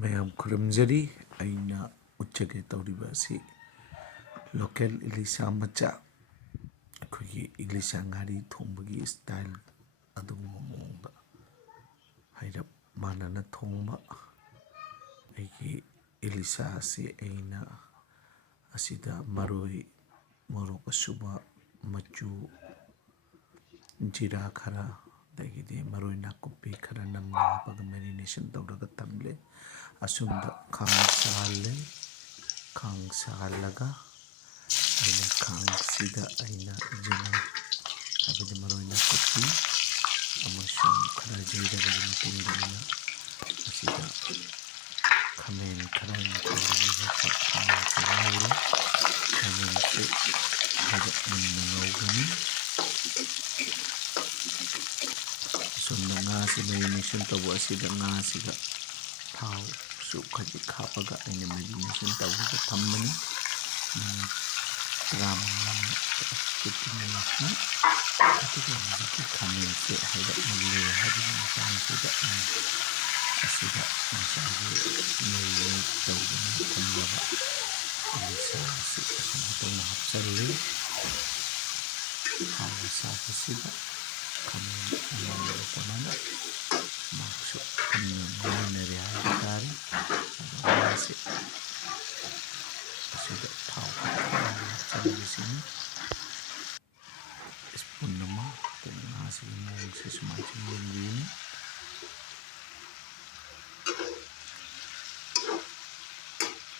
ꯃꯌꯥꯝ ꯈꯨꯔꯨꯝꯖꯔꯤ ꯑꯩꯅ ꯎꯠꯆꯒꯦ ꯇꯧꯔꯤꯕ ꯑꯁꯤ ꯂꯣꯀꯦꯜ ꯏꯂꯤꯁꯥ ꯃꯆꯥ ꯑꯩꯈꯣꯏꯒꯤ ꯏꯂꯤꯁꯥ ꯉꯥꯔꯤ ꯊꯣꯡꯕꯒꯤ ꯁ꯭ꯇꯥꯏꯜ ꯑꯗꯨꯒꯨꯝꯕ ꯃꯑꯣꯡꯗ ꯍꯩꯔꯞ ꯃꯥꯟꯅꯅ ꯊꯣꯡꯕ ꯑꯩꯒꯤ ꯏꯂꯤꯁꯥ ꯑꯁꯤ ꯑꯩꯅ ꯑꯁꯤꯗ ꯃꯔꯣꯏ ꯃꯣꯔꯣꯛ ꯑꯁꯨꯕ ꯃꯆꯨ ꯖꯤꯔꯥ ꯈꯔ ꯑꯗꯒꯤꯗꯤ ꯃꯔꯣꯏ ꯅꯥꯀꯨꯞꯄꯤ ꯈꯔ ꯅꯝꯅ ꯍꯥꯞꯄꯒ ꯃꯦꯔꯤꯅꯦꯁꯟ ꯇꯧꯔꯒ ꯊꯝꯂꯦ ꯑꯁꯨꯝꯗ ꯈꯥꯡ ꯁꯥꯍꯜꯂꯦ ꯈꯥꯡ ꯁꯥꯍꯜꯂꯒ ꯑꯩꯅ ꯈꯥꯡꯁꯤꯗ ꯑꯩꯅ ꯖꯤꯅꯔ ꯍꯥꯏꯕꯗꯤ ꯃꯔꯣꯏ ꯅꯥꯀꯨꯞꯄꯤ ꯑꯃꯁꯨꯡ ꯈꯔ ꯌꯩꯔꯕꯒꯤ ꯃꯇꯨꯡꯗ ꯑꯩꯅ ꯑꯁꯤꯗ ꯈꯥꯃꯦꯟ ꯈꯔ ꯑꯩꯅ ꯇꯧꯔꯒ ꯍꯦꯛꯄ ꯈꯥꯃꯦꯟꯁꯤ ꯉꯧꯔꯦ ꯈꯥꯃꯦꯟꯁꯤ ꯍꯥꯏꯔꯞ ꯃꯨꯟꯅ ꯉꯧꯒꯅꯤ ꯑꯁꯣꯝꯗ ꯉꯥꯁꯤ ꯃꯦꯔꯤꯅꯦꯁꯟ ꯇꯧꯕ ꯑꯁꯤꯗ ꯉꯥꯁꯤꯒ ꯊꯥꯎꯁꯨ ꯈꯖꯤꯛ ꯍꯥꯞꯄꯒ ꯑꯩꯅ ꯃꯦꯔꯤꯅꯦꯁꯟ ꯇꯧꯔꯒ ꯊꯝꯕꯅꯤ ꯃꯤꯅꯤꯠ 15 ꯃꯤꯅꯤꯠꯃꯨꯛ ꯑꯗꯨꯒ ꯍꯧꯖꯤꯛꯀꯤ ꯈꯥꯃꯦꯟꯁꯤ ꯍꯥꯏꯔꯞ ꯃꯨꯜꯂꯦ ꯍꯥꯏꯕꯒꯤ ꯃꯇꯥꯡꯁꯤꯗ ꯑꯩꯅ ꯑꯁꯤꯗ ꯉꯁꯥꯏꯒꯤ ꯃꯦꯔꯤꯅꯦꯠ ꯇꯧꯗꯨꯅ ꯊꯝꯂꯕ ꯏꯂꯤꯁꯥ ꯑꯁꯤ ꯑꯁꯨꯝ ꯍꯥꯞꯇꯧꯅ ꯍꯥꯞꯆꯜꯂꯤ ꯊꯥꯎ ꯑꯁꯥꯕꯁꯤꯗ ꯈꯥꯃꯦꯟ ꯉꯧꯔꯕ ꯀꯣꯟꯅꯅ ꯃꯍꯥꯛꯁꯨ ꯄꯨꯟꯅ ꯉꯧꯃꯤꯟꯅꯔꯦ ꯍꯥꯏꯕ ꯇꯥꯔꯦ ꯑꯗꯣ ꯉꯥꯁꯤ ꯑꯁꯤꯗ ꯊꯥꯎ ꯈꯤꯇꯪ ꯑꯩꯅ ꯍꯥꯞꯆꯜꯂꯤꯕꯁꯤꯅꯤ ꯁ꯭ꯄꯨꯟ ꯑꯃ ꯑꯗꯨꯅ ꯉꯥꯁꯤꯒꯤ ꯃꯑꯣꯡꯁꯦ ꯁꯨꯃꯥꯏꯅ ꯁꯨꯝ ꯌꯦꯡꯕꯤꯌꯨꯅꯤ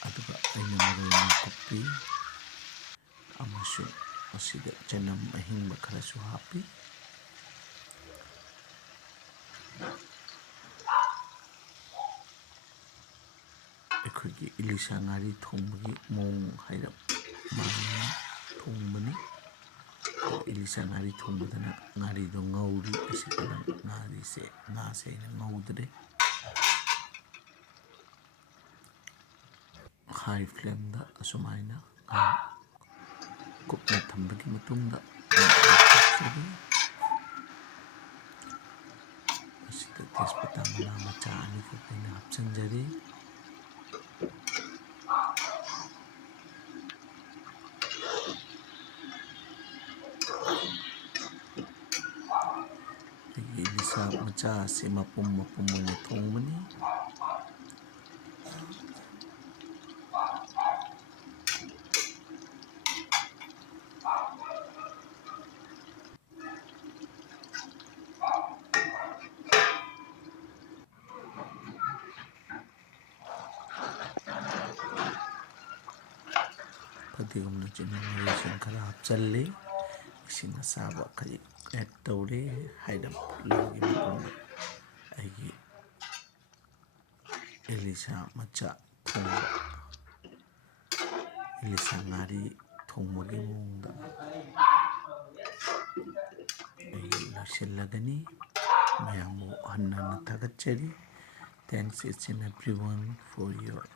ꯑꯗꯨꯒ ꯑꯩꯅ ꯃꯔꯣꯏ ꯅꯥꯀꯨꯞꯄꯤ ꯑꯃꯁꯨꯡ ꯑꯁꯤꯗ ꯆꯅꯝ ꯑꯍꯤꯡꯕ ꯈꯔꯁꯨ ꯍꯥꯞꯄꯤ ꯑꯩꯈꯣꯏꯒꯤ ꯏꯂꯤꯁꯥ ꯉꯥꯔꯤ ꯊꯣꯡꯕꯒꯤ ꯃꯑꯣꯡ ꯍꯥꯏꯔꯞ ꯃꯥꯟꯅꯅ ꯊꯣꯡꯕꯅꯤ ꯏꯂꯤꯁꯥ ꯉꯥꯔꯤ ꯊꯣꯡꯕꯗꯅ ꯉꯥꯔꯤꯗꯣ ꯉꯧꯔꯤ ꯑꯁꯤꯗꯅ ꯉꯥꯁꯦ ꯑꯩꯅ ꯉꯧꯗ꯭ꯔꯦ ꯍꯥꯏ ꯐ꯭ꯂꯦꯝꯗ ꯑꯁꯨꯃꯥꯏꯅ ꯀꯨꯞꯅ ꯊꯝꯕꯒꯤ ꯃꯇꯨꯡꯗ ꯑꯩꯅ ꯂꯧꯊꯣꯛꯆꯔꯤ ꯑꯁꯤꯗ ꯇꯦꯖꯄꯇꯥ ꯃꯅꯥ ꯃꯆꯥ ꯑꯅꯤꯈꯛ ꯑꯩꯅ ꯍꯥꯞꯆꯤꯟꯖꯔꯤ ꯑꯩꯒꯤ ꯏꯂꯤꯁꯥ ꯃꯆꯥ ꯑꯁꯤ ꯃꯄꯨꯝ ꯑꯣꯏꯅ ꯊꯣꯡꯕꯅꯤ ꯐꯗꯤꯒꯣꯝꯅꯆꯤꯡꯕ ꯃꯔꯣꯏꯁꯤꯡ ꯈꯔ ꯍꯥꯞꯆꯜꯂꯤ ꯏꯁꯤꯡ ꯑꯁꯥꯕ ꯈꯖꯤꯛ ꯑꯦꯗ ꯇꯧꯔꯦ ꯍꯥꯏꯔꯞ ꯐꯨꯠꯂꯕꯒꯤ ꯃꯇꯨꯡꯗ ꯑꯩꯒꯤ ꯏꯂꯤꯁꯥ ꯃꯆꯥ ꯊꯣꯡꯕ ꯏꯂꯤꯁꯥ ꯉꯥꯔꯤ ꯊꯣꯡꯕꯒꯤ ꯃꯑꯣꯡꯗ ꯑꯩ ꯂꯣꯏꯁꯤꯜꯂꯒꯅꯤ ꯃꯌꯥꯝꯕꯨ ꯍꯟꯅ ꯍꯟꯅ ꯊꯥꯒꯠꯆꯔꯤ thanks each and every one for your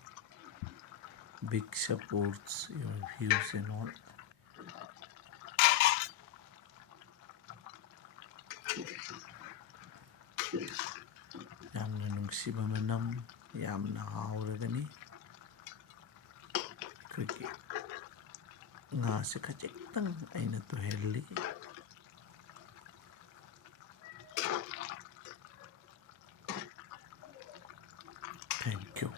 big supports, your views and all. ꯌꯥꯝꯅ ꯅꯨꯡꯁꯤꯕ ꯃꯅꯝ ꯌꯥꯝꯅ ꯍꯥꯎꯔꯒꯅꯤ ꯑꯩꯈꯣꯏꯒꯤ ꯉꯥꯁꯦ ꯈꯖꯤꯛꯇꯪ ꯑꯩꯅ ꯇꯣꯏꯍꯜꯂꯤ ꯊꯦꯡꯛ ꯌꯨ